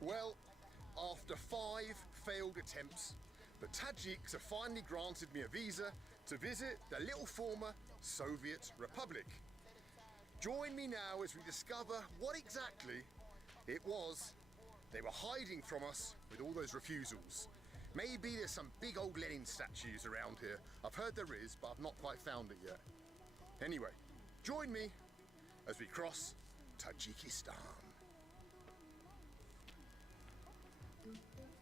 Well, after 5 failed attempts, the Tajiks have finally granted me a visa to visit the little former Soviet Republic. Join me now as we discover what exactly it was they were hiding from us with all those refusals. Maybe there's some big old Lenin statues around here. I've heard there is, but I've not quite found it yet. Anyway, join me as we cross Tajikistan.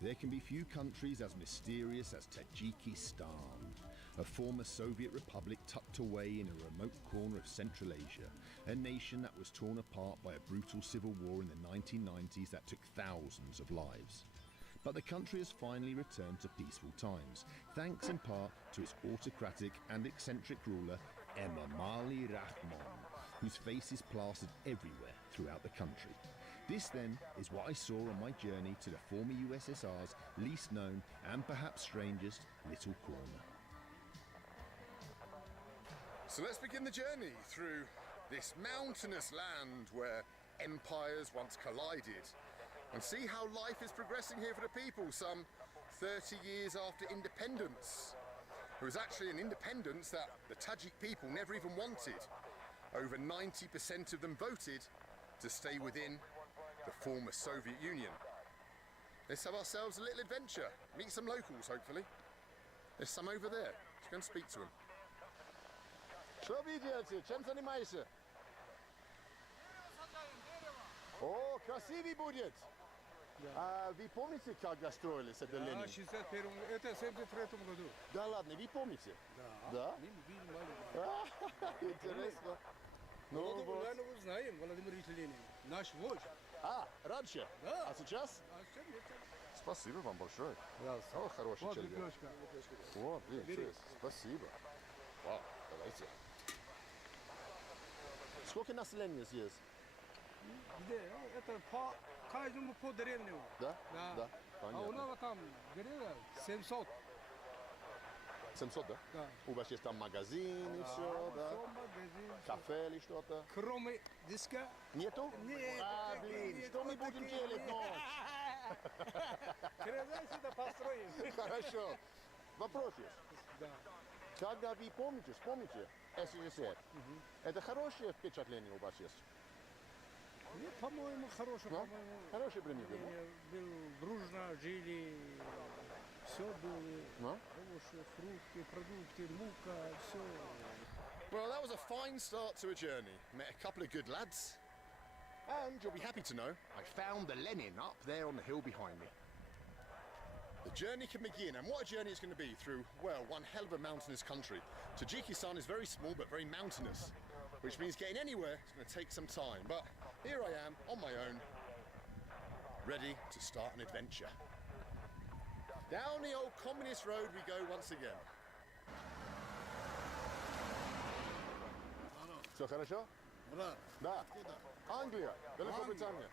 There can be few countries as mysterious as Tajikistan, a former Soviet republic tucked away in a remote corner of Central Asia, a nation that was torn apart by a brutal civil war in the 1990s that took thousands of lives. But the country has finally returned to peaceful times, thanks in part to its autocratic and eccentric ruler, Emomali Rahmon, whose face is plastered everywhere throughout the country. This then is what I saw on my journey to the former USSR's least known and perhaps strangest little corner. So let's begin the journey through this mountainous land where empires once collided and see how life is progressing here for the people some 30 years after independence. It was actually an independence that the Tajik people never even wanted. Over 90% of them voted to stay within the former Soviet Union. Let's have ourselves a little adventure. Meet some locals, hopefully. There's some over there. Let's go and speak to them. Что вы делаете? Чем занимаешься? О, красивый будет! А вы помните, когда строились это Ленин? Да, в 61-м, это в 73-м году. Да ладно, вы помните? Да. Да? Маленький. Интересно. Владимир знаем, Владимир Ильич Ленин. Наш вождь. А, раньше? Да. А сейчас? А сейчас нет. Спасибо вам большое. Пожалуйста. О, хороший Вот человек. лепешка. О, блин, спасибо. Вау, давайте. Сколько населения здесь? Где? Это по каждому по деревню. Да? Да. Да, А у понятно. нас там деревня 700. 700, да? Да. У вас есть там магазин и все, да? Все, магазин. Кафе или что-то? Кроме диска? Нету? Нет. А, блин, что мы будем делать ночь? Через сюда построим. Хорошо. Вопрос есть. Да. Когда вы помните, вспомните СССР, это хорошее впечатление у вас есть? Нет, по-моему, хороший, Да? по-моему. Хороший пример, да? Был дружно, жили, все было. Да? Овощи, фрукты, продукты, мука, все. Well, that was a fine start to a journey. Met a couple of good lads. And you'll be happy to know, I found the Lenin up there on the hill behind me. The journey can begin, and what a journey it's going to be through, well, one hell of a mountainous country. Tajikistan is very small but very mountainous, which means getting anywhere is going to take some time. But here I am, on my own, ready to start an adventure. Down the old communist road we go once again. Все хорошо? Брат, Да. Англия, Великобритания.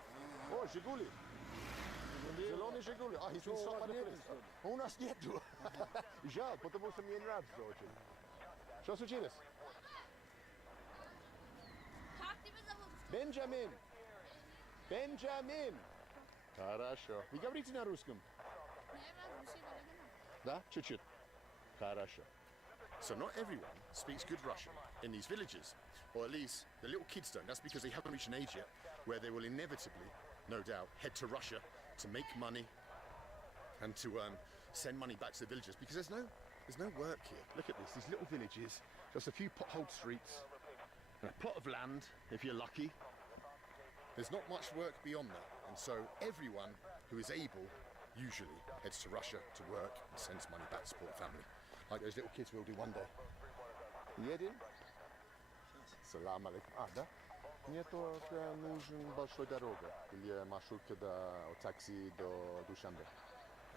О, Жигули. Зеленый Жигули. А, из у нас нету. Жаль, потому что мне нравится очень. Что случилось? Как тебя зовут? Бенджамин. Бенджамин. Хорошо. Вы говорите на русском? Да? Чуть-чуть. Хорошо. So not everyone speaks good Russian in these villages, or at least the little kids don't. That's because they haven't reached an age yet where they will inevitably, no doubt, head to Russia to make money and to send money back to the villages, because there's no work here. Look at this, these little villages, just a few potholed streets and a plot of land, if you're lucky. There's not much work beyond that, and so everyone who is able usually heads to Russia to work and sends money back to support the family, like those little kids will do one day. Едем? Салам алейкум. А, да? Мне только нужен большой дорога, или маршрутка до такси до Душанбе.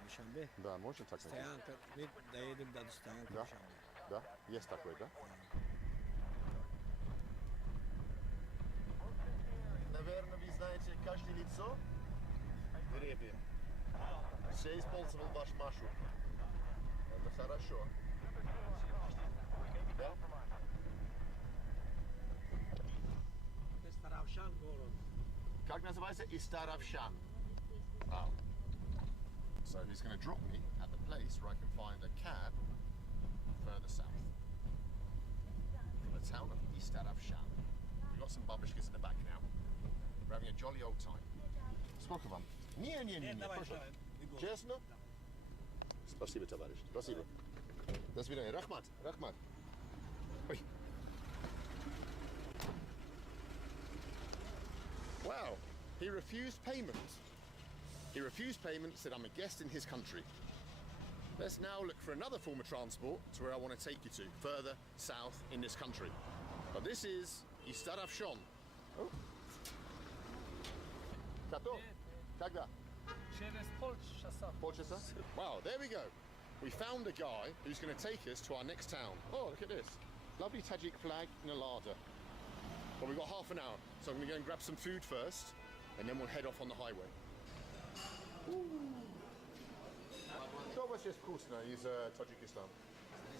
Душанбе? Да, можно так найти? Стоянка, мы доедем до стоянки Да? Душанбе. Да? Есть такой, да? Наверное, вы знаете каждое лицо в деревне. Все использовал ваш маршрут. Это хорошо. Да? Старавшан город. Как называется? Истаравшан. Wow. So he's going to drop me at the place where I can find a cab further south. From the town of Istad-Afshan. We've got some babushkas in the back now. We're having a jolly old time. Сколько вам? Не, Давай, прошу. давай. Бегом. Честно? Спасибо, товарищ. Спасибо. До свидания. Рахмат. Рахмат. Ой. Wow. He refused payment. He refused payment, said I'm a guest in his country. Let's now look for another form of transport to where I want to take you to, further south in this country. But this is Istad-Afshan. Oh. Kato? Kagda? Через полчаса. Polchester? Wow, there we go. We found a guy who's going to take us to our next town. Oh, look at this. Lovely Tajik flag in a larder. But we've got half an hour, so I'm going to go and grab some food first, and then we'll head off on the highway. Что у вас есть вкусно из Таджикистана?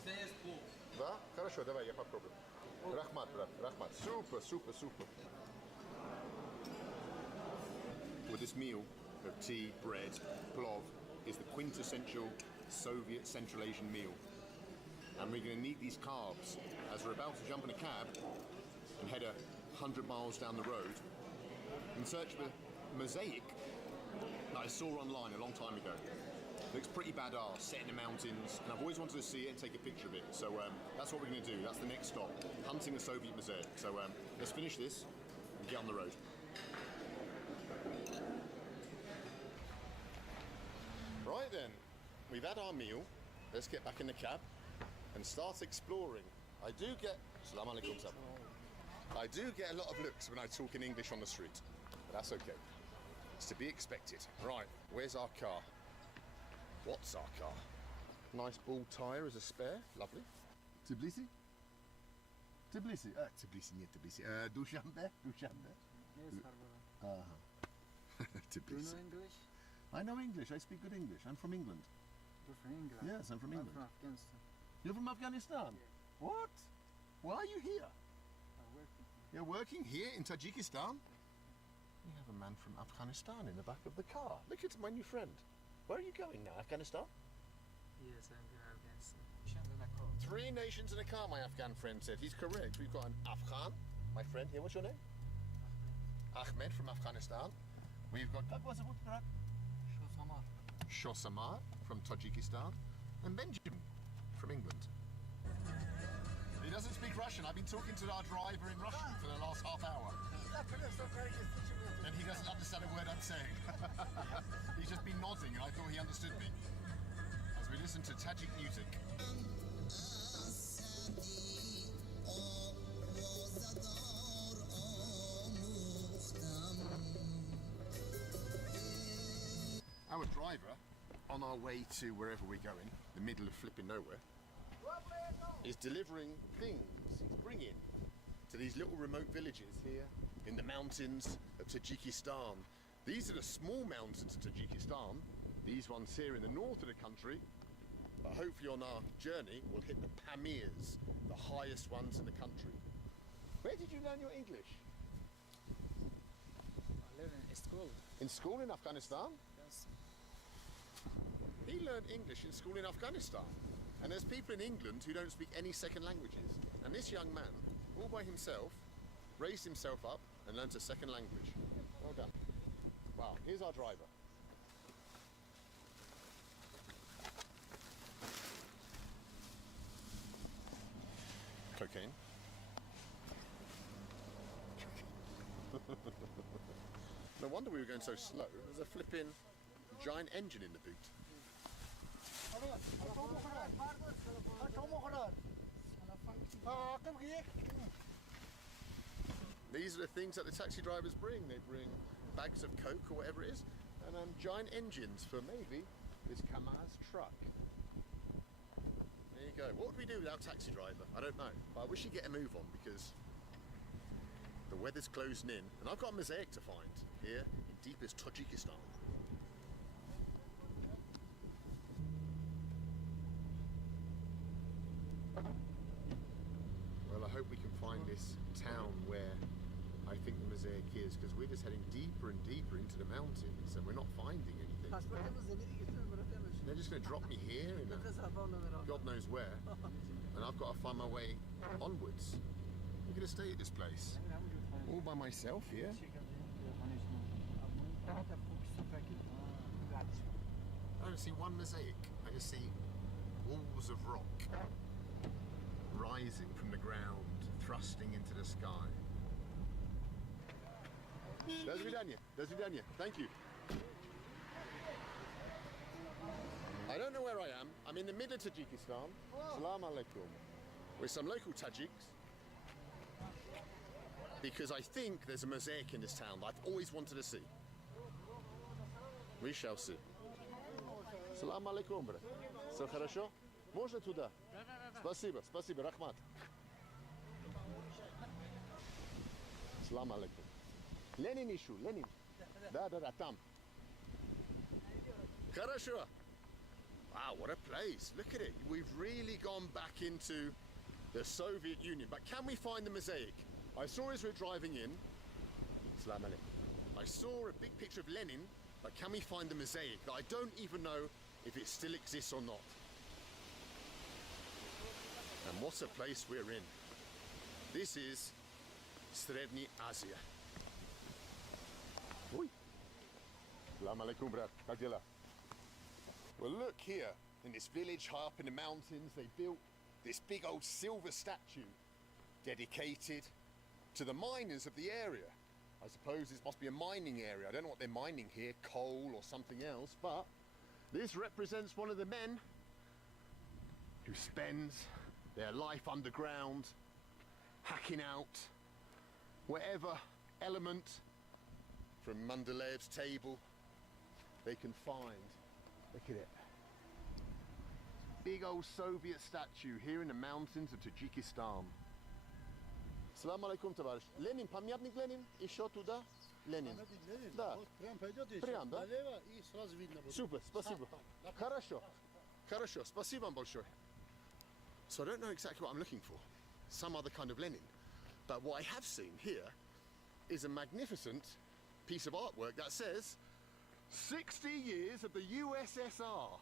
Здесь пол. Да? Хорошо, давай, я попробую. Рахмат, брат, Рахмат. Super, super, super. With this meal of tea, bread, plov, is the quintessential Soviet Central Asian meal. And we're going to need these carbs as we're about to jump in a cab and head 100 miles down the road in search of a mosaic that I saw online a long time ago. Looks pretty badass, set in the mountains, and I've always wanted to see it and take a picture of it. So that's what we're going to do. That's the next stop, hunting a Soviet mosaic. So let's finish this and get on the road. Right then, we've had our meal. Let's get back in the cab and start exploring. I do get Salam alaikum, sir. I do get a lot of looks when I talk in English on the street, but that's okay. It's to be expected. Right, where's our car? What's our car? Nice ball tyre as a spare, lovely. Tbilisi? Tbilisi? Tbilisi, нет Tbilisi. Dushanbe? Dushanbe? Yes, Harbala. Do you Tbilisi. know English? I know English, I speak good English. I'm from England. You're from England? Yes, I'm from I'm England. from Afghanistan. You're from Afghanistan? What? Why are you here? I'm working here. You're working here in Tajikistan? You have a man from Afghanistan in the back of the car. Look at my new friend. Where are you going now, Afghanistan? Yes, I'm going to Afghanistan. Nations in a car. 3 nations in a car, my Afghan friend said. He's correct. We've got an Afghan, my friend here. What's your name? Ahmed from Afghanistan. We've got Shosamar. Shosamar from Tajikistan. And Benjamin from England. He doesn't speak Russian. I've been talking to our driver in Russian for the last half hour. And he doesn't understand a word I'm saying. He's just been nodding and I thought he understood me. As we listen to Tajik music. Our driver, on our way to wherever we're going, the middle of flipping nowhere, is delivering things he's bringing to these little remote villages here in the mountains of Tajikistan. These are the small mountains of Tajikistan, these ones here in the north of the country, but hopefully on our journey we'll hit the Pamirs, the highest ones in the country. Where did you learn your English? I live in school. In school in Afghanistan? Yes. He learned English in school in Afghanistan. And there's people in England who don't speak any second languages. And this young man, all by himself, raised himself up and learnt a second language. Well done. Wow, here's our driver. Cocaine. No wonder we were going so slow. There's a flipping giant engine in the boot. These are the things that the taxi drivers bring. They bring bags of coke or whatever it is, and giant engines for maybe this Kamaz truck. There you go. What would we do without taxi driver? I don't know. But I wish he'd get a move on because the weather's closing in, and I've got a mosaic to find here in deepest Tajikistan. Well, I hope we can find this town where I think the mosaic mosaic is, because we're just heading deeper and deeper into the mountains and we're not finding anything. Pasaportumuzu nereye götürüyor bırakamıyoruz. They're just going to drop me here in Yok hesabı onunla God knows where, and I've got to find my way onwards. I'm going to stay at this place all by myself here. I don't see one mosaic. I just see walls of rock rising from the ground, thrusting into the sky. До свидания. До свидания. Thank you. I don't know where I am. I'm in the middle of Tajikistan. Salam alaikum. With some local Tajiks. Because I think there's a mosaic in this town that I've always wanted to see. We shall see. Salam alaikum, брат. Все хорошо? Можно туда? Спасибо, спасибо, рахмат. Salam alaikum. Lenin ищу, Lenin. Да, там. Хорошо. Wow, what a place. Look at it. We've really gone back into the Soviet Union. But can we find the mosaic? I saw as we're driving in. Salam alaikum. I saw a big picture of Lenin, but can we find the mosaic that I don't even know if it still exists or not? And what a place we're in. This is Srednyi Asia. Oi. Salam alaikum, brat. Как дела? Well, look here, in this village high up in the mountains, they built this big old silver statue dedicated to the miners of the area. I suppose this must be a mining area. I don't know what they're mining here, coal or something else, but this represents one of the men who spends their life underground, hacking out whatever element from Mendeleev's table they can find. Look at it. Big old Soviet statue here in the mountains of Tajikistan. Salam alaikum, товарищ. Ленин, памятник Ленин? Еще туда? Ленин. Да. Прям, да? Super, спасибо. Хорошо. Хорошо, спасибо вам большое. So I don't know exactly what I'm looking for. Some other kind of Lenin. But what I have seen here is a magnificent piece of artwork that says 60 years of the USSR.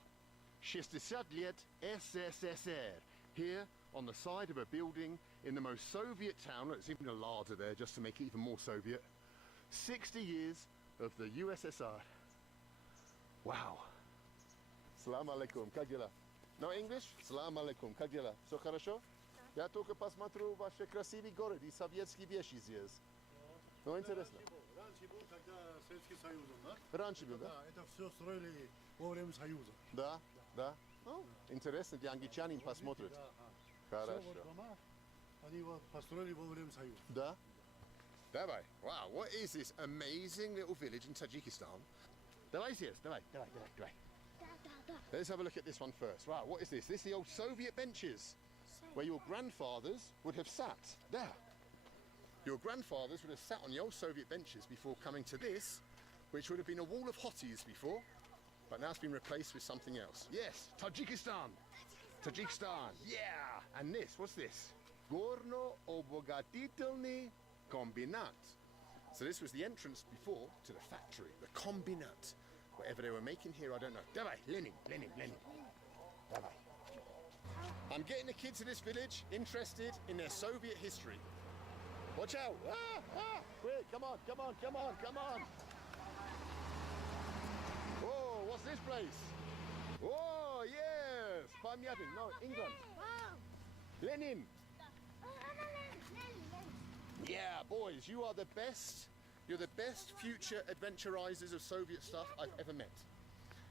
60 лет СССР. Here on the side of a building in the most Soviet town. There's even a larder there just to make it even more Soviet. 60 years of the USSR. Wow. Salam alaikum. Как дела? No English? Salam alaikum. Как дела? Все хорошо? Я только посмотрю ваши красивые города и советские вещи здесь. Ну, интересно. Раньше был, когда Советский Союз, да? Раньше был, да? Да, это все строили во время Союза. Да, да. Ну, интересно, где англичанин посмотрит. Да, Хорошо. Все вот дома, они вот построили во время Союза. Да? Давай. Wow, what is this amazing little village in Tajikistan? Давай здесь, давай. Let's have a look at this one first. Wow, what is this? This is the old Soviet benches where your grandfathers would have sat. There. Your grandfathers would have sat on the old Soviet benches before coming to this, which would have been a wall of hotties before, but now it's been replaced with something else. Yes, Tajikistan. Tajikistan, yeah. And this, what's this? Gorno-obogatitelny kombinat. So this was the entrance before to the factory, the kombinat. Whatever they were making here, I don't know. Давай, Lenin. Давай. I'm getting the kids of this village interested in their Soviet history. Watch out! Quick, come on! Whoa, what's this place? Whoa, yes! Pamyatnik, no, England. Lenin! Yeah, boys, you are the best. You're the best future adventurizers of Soviet stuff I've ever met.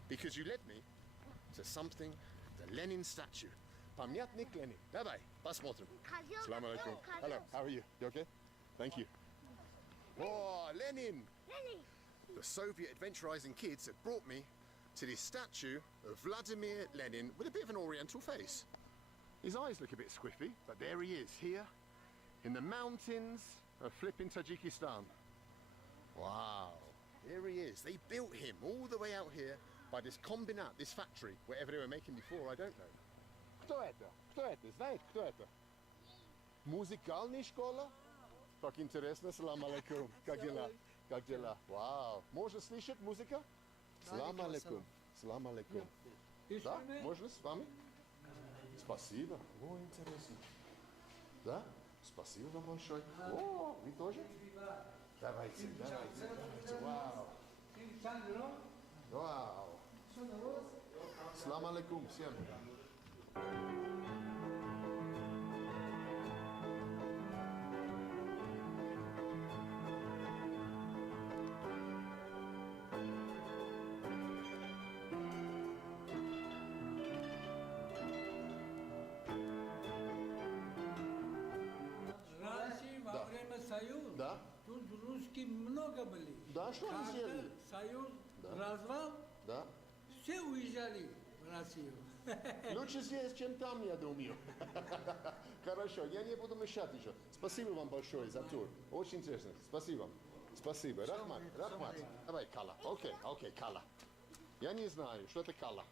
Because you led me to something, the Lenin statue. Pamyatnik Lenin. Давай, посмотрим. Assalamu alaikum. Hello, how are you? You okay? Thank you. Oh, Lenin! The Soviet adventurizing kids had brought me to this statue of Vladimir Lenin with a bit of an oriental face. His eyes look a bit squiffy, but there he is, here in the mountains of flipping Tajikistan. Wow, here he is. They built him all the way out here by this kombinat, this factory, whatever they were making before, I don't know. Кто это? Кто это? Знает, кто это? Музыкальная школа? Как интересно. Салам алейкум. Как дела? Как дела? Вау. Можно слышать музыка? Салам алейкум. Салам алейкум. Да? Можно с вами? Спасибо. О, интересно. Да? Спасибо вам большое. О, вы тоже? Давайте, давайте. Вау. Вау. Салам алейкум всем. Раньше во время Союза Да? тут русские много были. Да, что они Когда сделали? Союз развал, Да? все уезжали в Россию. Лучше здесь, чем там, я думаю. Хорошо, я не буду мешать еще. Спасибо вам большое за тур. Очень интересно. Спасибо. Спасибо. Рахмат, Рахмат. Давай, кала. Окей, кала. Я не знаю, что это кала.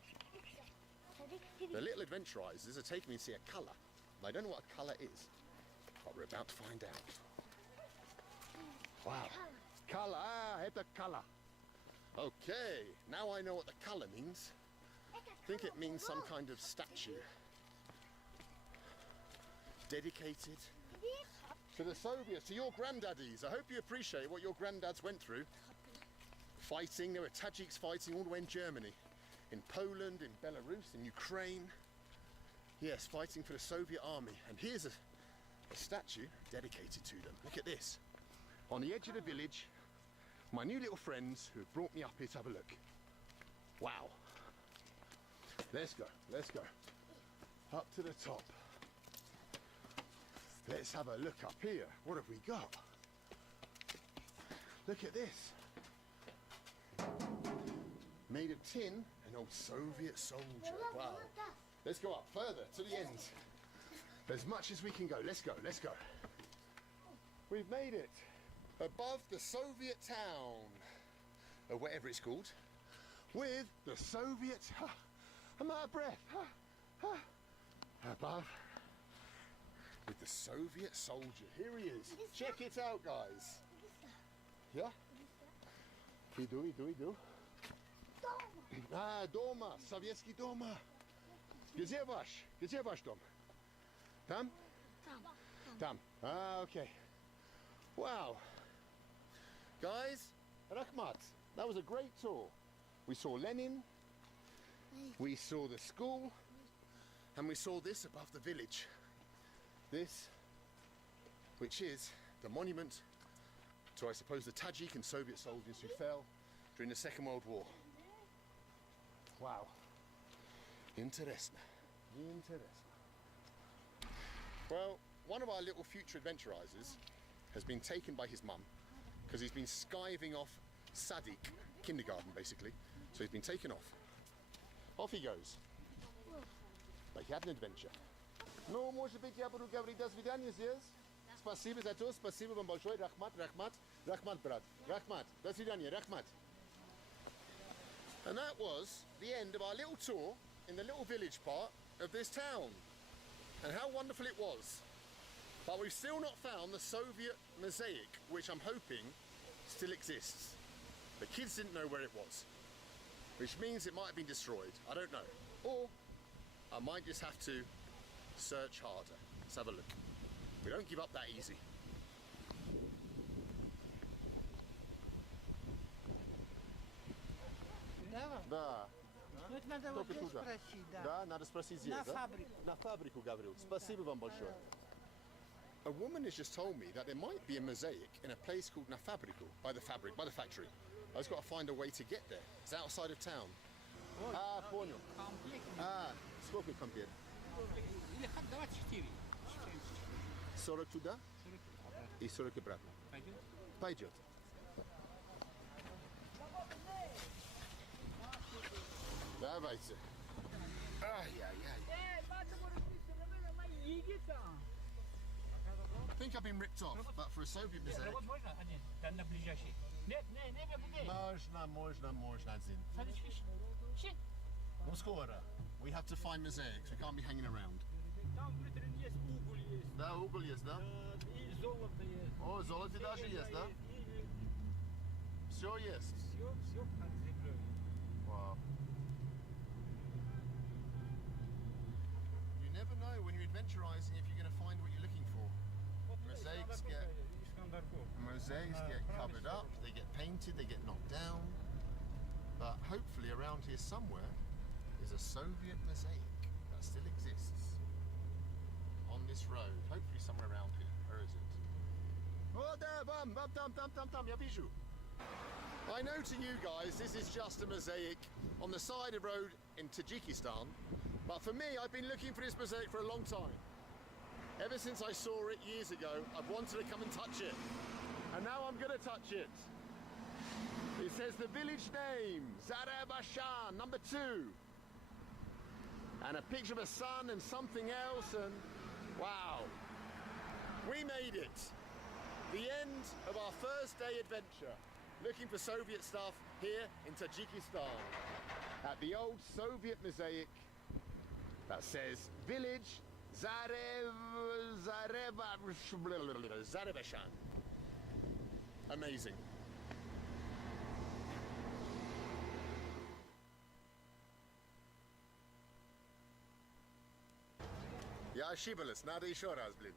The little adventurizers are taking me to see a colour. I don't know what a colour is, but we're about to find out. Wow. Colour, это colour. Okay, now I know what the colour means. I think it means some kind of statue. Dedicated to the Soviets, to your granddaddies. I hope you appreciate what your granddads went through. Fighting, there were Tajiks fighting all the way in Germany, in Poland, in Belarus, in Ukraine. Yes, fighting for the Soviet army. And here's a statue dedicated to them. Look at this. On the edge of the village, my new little friends who have brought me up here to have a look. Wow. Let's go, let's go. Up to the top. Let's have a look up here. What have we got? Look at this. Made of tin, an old Soviet soldier. Wow. Let's go up further to the end. As much as we can go. Let's go, let's go. We've made it. Above the Soviet town, or whatever it's called, with the Soviet... I'm out of breath. Above, with the Soviet soldier. Here he is. Check it out, guys. Yeah? Idu. Дома, советский дома. Где ваш дом? Там? Там. Okay. Wow. Guys, Rahmat, that was a great tour. We saw Lenin, we saw the school, and we saw this above the village. This, which is the monument to, I suppose, the Tajik and Soviet soldiers who fell during the Second World War. Wow. Interesting. Well, one of our little future adventurizers has been taken by his mum because he's been skiving off Sadiq, kindergarten basically. So he's been taken off. Off he goes. But he had an adventure. Ну, может быть, я буду говорить до свидания здесь. Спасибо за то, спасибо вам большое. Rahmat, брат. Rahmat. До свидания, Rahmat. And that was the end of our little tour in the little village part of this town. And how wonderful it was. But we've still not found the Soviet mosaic, which I'm hoping still exists. The kids didn't know where it was, which means it might have been destroyed. I don't know. Or I might just have to search harder. Let's have a look. We don't give up that easy. Да. Ну, это надо вот Только здесь туда. спросить, да. Да, надо спросить здесь, На да? фабрику. На фабрику, говорил. Спасибо вам большое. A woman has just told me that there might be a mosaic in a place called Na Fabriku, by the factory. I just got to find a way to get there. It's outside of town. Понял. Сколько компьютер? Или 24. 40 туда и 40 обратно. Пойдет? Пойдет. Давайте. I think I've been ripped off, but for a Soviet mosaic. Вот можно один? Там на ближайший. Нет, не бугей. Можно один. Садись, шин. Well, скоро. We have to find mosaics. We can't be hanging around. Там внутри есть уголь есть. Да, уголь есть, да? И золото есть. О, золото даже есть, да? И Все есть. все под землей. Wow. You never know when you're adventurizing if you're going to find what you're looking for. Mosaics get covered up, they get painted, they get knocked down. But hopefully around here somewhere is a Soviet mosaic that still exists on this road. Hopefully somewhere around here. Where is it? Oh, there! Tam, я вижу. I know to you guys this is just a mosaic on the side of road in Tajikistan, but for me I've been looking for this mosaic for a long time. Ever since I saw it years ago, I've wanted to come and touch it. And now I'm gonna touch it. It says the village name, Zarabashan, number 2. And a picture of a sun and something else, and wow. We made it. The end of our first day adventure. Looking for Soviet stuff here in Tajikistan. At the old Soviet mosaic that says village Zarabashan. Amazing. Я ошиблась, надо еще раз, блин.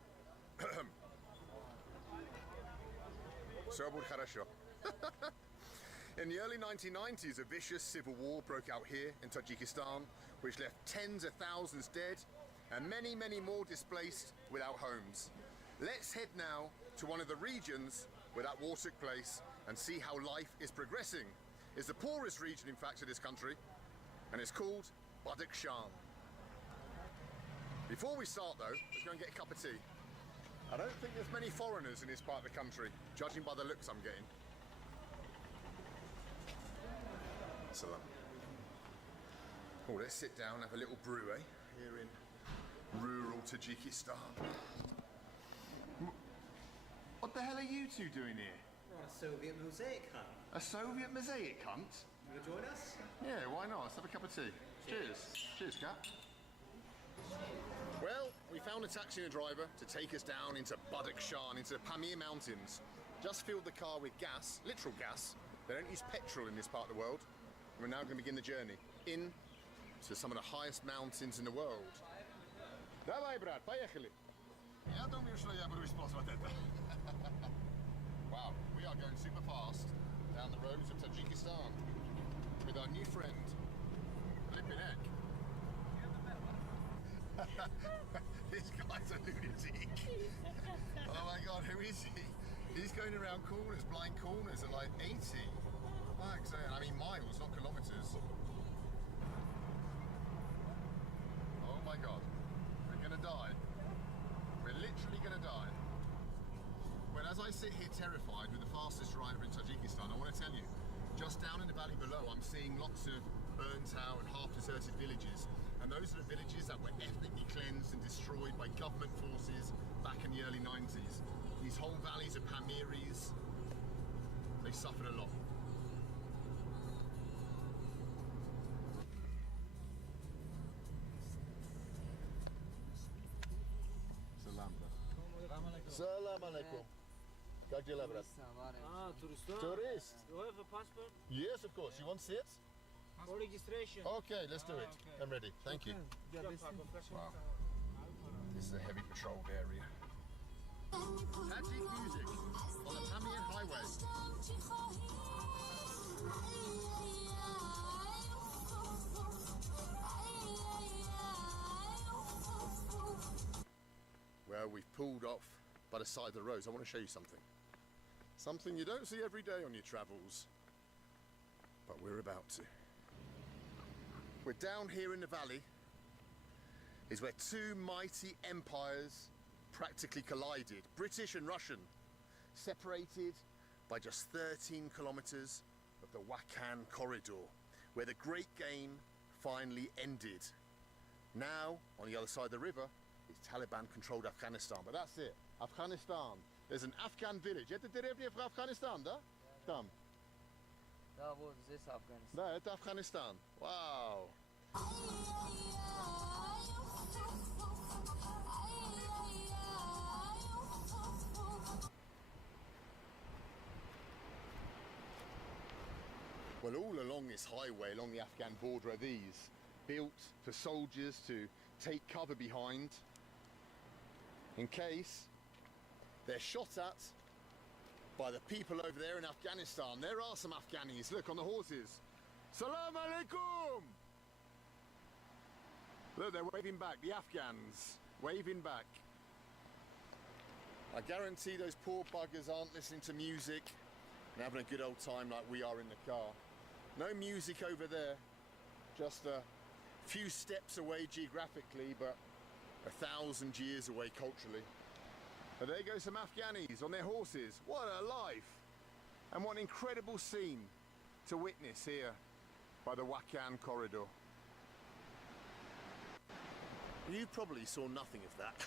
Все будет хорошо. In the early 1990s, a vicious civil war broke out here in Tajikistan, which left tens of thousands dead and many, many more displaced without homes. Let's head now to one of the regions where that war took place and see how life is progressing. It's the poorest region, in fact, of this country, and it's called Badakhshan. Before we start, though, let's go and get a cup of tea. I don't think there's many foreigners in this part of the country, judging by the looks I'm getting. So, let's sit down and have a little brew, eh? Here in rural Tajikistan. What the hell are you two doing here? A Soviet mosaic hunt. A Soviet mosaic hunt? You join us? Yeah, why not? Let's have a cup of tea. Cheers. Cheers, Kat. Well, we found a taxi and a driver to take us down into Badakhshan, into the Pamir Mountains. Just filled the car with gas, literal gas. They don't use petrol in this part of the world. We're now going to begin the journey in to some of the highest mountains in the world. Давай, брат, поехали. Я думаю, что я буду использовать это. Wow, we are going super fast down the roads of Tajikistan with our new friend, Flippin' Heck. This guy's a lunatic. Oh my god, who is he? He's going around corners, blind corners at like 80. I mean miles, not kilometers. Oh my god, we're gonna die. We're literally gonna die. Well, as I sit here terrified with the fastest driver in Tajikistan, I want to tell you, just down in the valley below, I'm seeing lots of burnt out and half-deserted villages. And those are the villages that were ethnically cleansed and destroyed by government forces back in the early 90s. These whole valleys of Pamiris, they suffered a lot. Salam alaikum. Как дела, брат? Tourist. Tourist? You have a passport Yes, of course. You want to see it? for registration? Okay, let's do it. I'm ready. Thank you. Wow. This is a heavy patrolled area. Tajik music on the Pamir Highway. Well, we've pulled off by the side of the roads. I want to show you something. Something you don't see every day on your travels. But we're about to. We're down here in the valley is where two mighty empires practically collided, British and Russian, separated by just 13 kilometers of the Wakhan corridor, where the Great Game finally ended. Now, on the other side of the river, is Taliban-controlled Afghanistan, but that's it, Afghanistan. There's an Afghan village. Это деревня в Афганистан, да? Там. Да, вот здесь Афганистан. Да, это Афганистан. Вау. Well, all along this highway, along the Afghan border, are these, built for soldiers to take cover behind in case they're shot at by the people over there in Afghanistan. There are some Afghanis, look, on the horses. Salam alaikum! Look, they're waving back, the Afghans, waving back. I guarantee those poor buggers aren't listening to music and having a good old time like we are in the car. No music over there, just a few steps away geographically, but 1,000 years away culturally. But there go some Afghanis on their horses. What a life! And what an incredible scene to witness here by the Wakhan corridor. You probably saw nothing of that.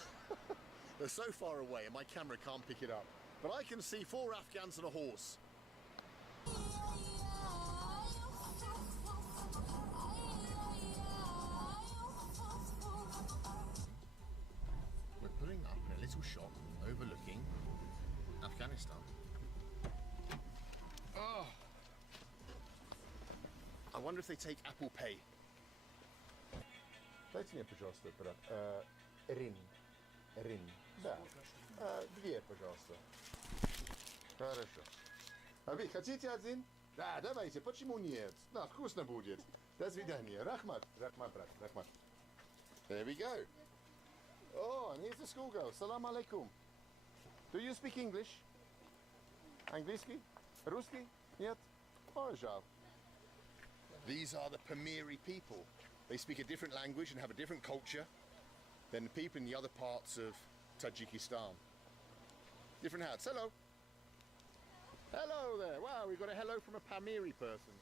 They're so far away and my camera can't pick it up. But I can see 4 Afghans on a horse. We're pulling up in a little shop overlooking Afghanistan. Oh! I wonder if they take Apple Pay. Дайте мне, пожалуйста, Рин. Да. 2, пожалуйста. Хорошо. А вы хотите 1? Да, давайте, почему нет? Да, вкусно будет. До свидания. Рахмат. Рахмат, брат. Рахмат. There we go. Oh, and here's the schoolgirl. Salam alaikum. Do you speak English? Английский? Русский? Нет? Oh, жаль. These are the Pamiri people. They speak a different language and have a different culture than the people in the other parts of Tajikistan. Different hats. Hello. Hello there. Wow, we've got a hello from a Pamiri person.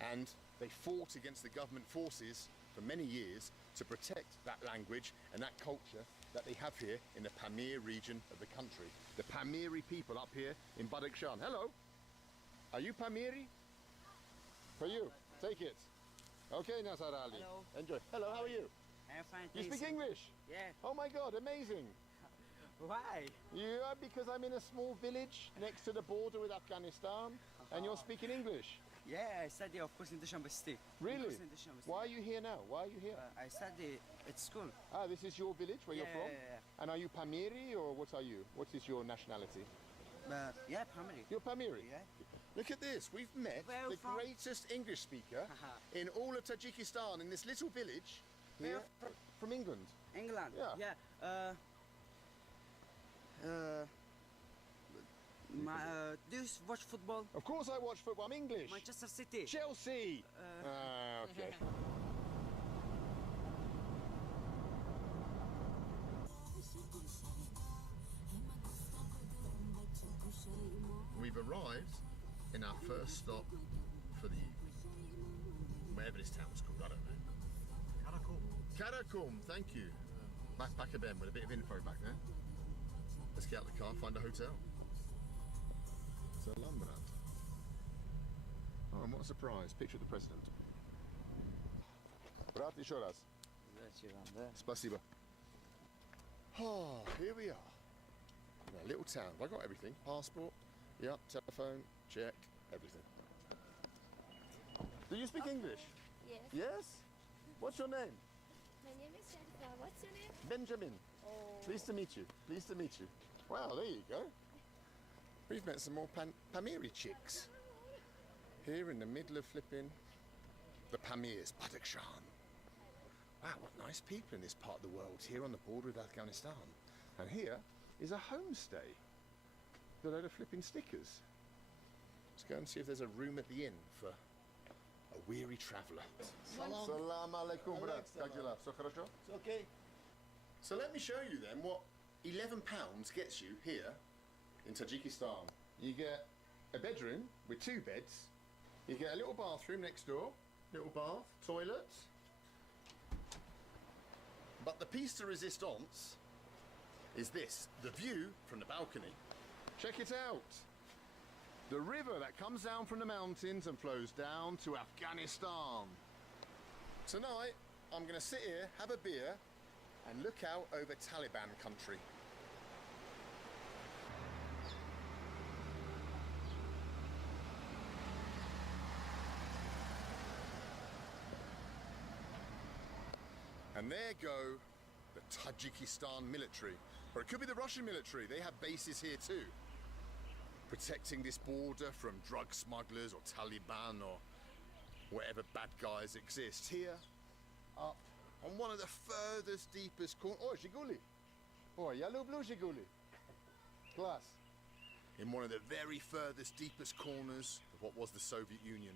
And they fought against the government forces for many years to protect that language and that culture that they have here in the Pamir region of the country. The Pamiri people up here in Badakhshan. Hello. Are you Pamiri? For you. Take it. Okay, Nazar Ali. Hello. Enjoy. Hello, how are you? I'm fine, You thanks. speak English? Yeah. Oh my God, amazing. Why? Yeah, because I'm in a small village next to the border with Afghanistan and you're speaking English. Yeah, I study, of course, in Dushanbe City. Really? Of course, in Dushanbe City. Why are you here now? Why are you here? I study at school. Ah, this is your village where you're from? Yeah. And are you Pamiri or what are you? What is your nationality? Yeah, primary. You're Pamiri? Yeah. Look at this, we've met Where are you the from? greatest English speaker in all of Tajikistan in this little village here from England. England. Yeah. Yeah. Do you watch football? Of course I watch football, I'm English. Manchester City. Chelsea! Okay. We've arrived in our first stop for the whatever this town's called, I don't know. Karakum, thank you. Backpacker Ben with a bit of info back there. Let's get out the car, find a hotel. Salam, brat. Oh, and what a surprise, picture of the president. Brat, еще раз. Спасибо. Oh, here we are. In a little town. Have I got everything? Passport? Yep. Telephone? Check. Everything. Do you speak English? Yes. Yes? What's your name? My name is Sharifa. What's your name? Benjamin. Oh. Pleased to meet you. Pleased to meet you. Wow, there you go. We've met some more Pamiri chicks. Here in the middle of flipping the Pamirs, Badakhshan. Wow, what nice people in this part of the world, here on the border with Afghanistan. And here is a homestay. The load of flipping stickers. Let's go and see if there's a room at the inn for a weary traveller. Salam alaikum, brat. Как дела? Все хорошо? It's okay. So let me show you then what £11 gets you here in Tajikistan. You get a bedroom with 2 beds. You get a little bathroom next door, little bath, toilet. But the piece de resistance is this, the view from the balcony. Check it out. The river that comes down from the mountains and flows down to Afghanistan. Tonight, I'm going to sit here, have a beer, and look out over Taliban country. And there go the Tajikistan military. Or it could be the Russian military. They have bases here too. Protecting this border from drug smugglers or Taliban or whatever bad guys exist. Here, up on one of the furthest, deepest corners. Oh, Zhiguli. Oh, yellow blue Zhiguli. Class. In one of the very furthest, deepest corners of what was the Soviet Union.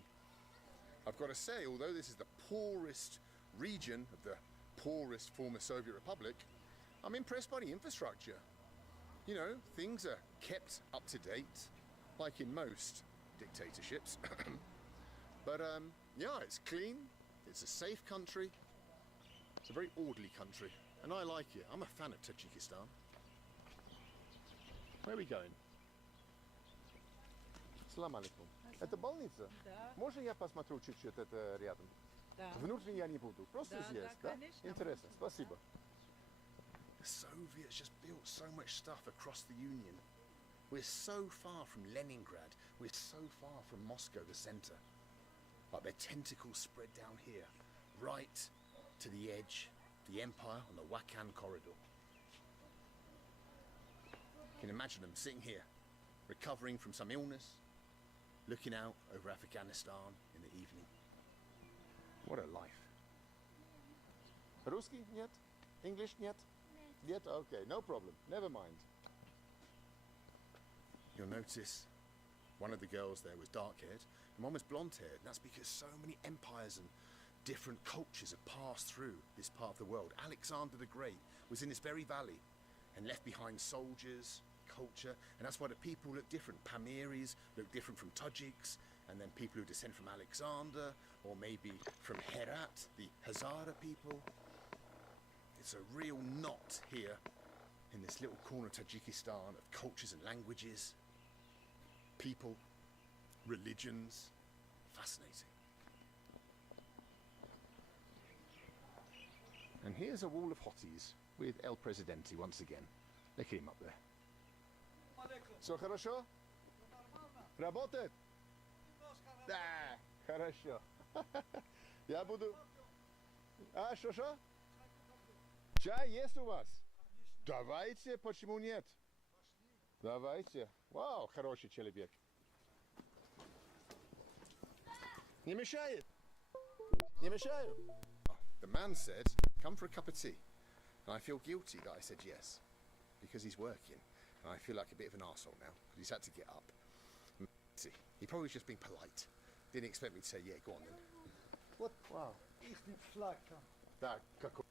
I've got to say, although this is the poorest region of the poorest former Soviet Republic, I'm impressed by the infrastructure. You know, things are kept up to date, like in most dictatorships. But yeah, it's clean, it's a safe country, it's a very orderly country, and I like it. I'm a fan of Tajikistan. Where are we going? Салам алейкум. Это больница? Да. Можно я посмотрю чуть-чуть это рядом? Да. Внутренне я не буду. Просто Да, здесь, да, да? конечно. Интересно. Спасибо. The Soviets just built so much stuff across the Union. We're so far from Leningrad. We're so far from Moscow, the center. Like their tentacles spread down here, right to the edge, the empire on the Wakhan corridor. You can imagine them sitting here, recovering from some illness, looking out over Afghanistan in the evening. What a life. Русский? Нет? English? Нет? Нет? Okay, no problem. Never mind. You'll notice one of the girls there was dark-haired, and one was blonde-haired, and that's because so many empires and different cultures have passed through this part of the world. Alexander the Great was in this very valley and left behind soldiers, culture, and that's why the people look different. Pamiris look different from Tajiks, and then people who descend from Alexander, or maybe from Herat, the Hazara people. It's a real knot here in this little corner of Tajikistan of cultures and languages, people, religions. Fascinating. And here's a wall of hotties with El Presidente once again. Look at him up there. Все хорошо? Работает? Да, хорошо. Я буду... А, что? Чай есть у вас? Давайте, почему нет? Давайте. Вау, хороший человек. Не мешает? Не мешаю? The man said, come for a cup of tea. And I feel guilty that I said yes. Because he's working. And I feel like a bit of an arsehole now. Because he's had to get up. He probably was just being polite. Didn't expect me to say, yeah, go on then. Вот Wow. ихний флаг там. Да, какой?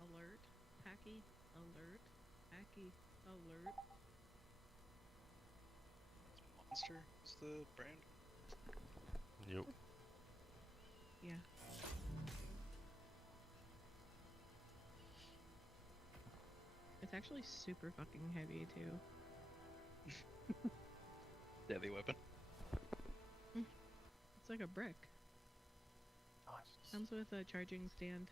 Alert. Hacky. Alert. Hacky. Alert. Monster is the brand. Yep. Yeah. It's actually super fucking heavy too. Heavy weapon. It's like a brick. Nice. Comes with a charging stand.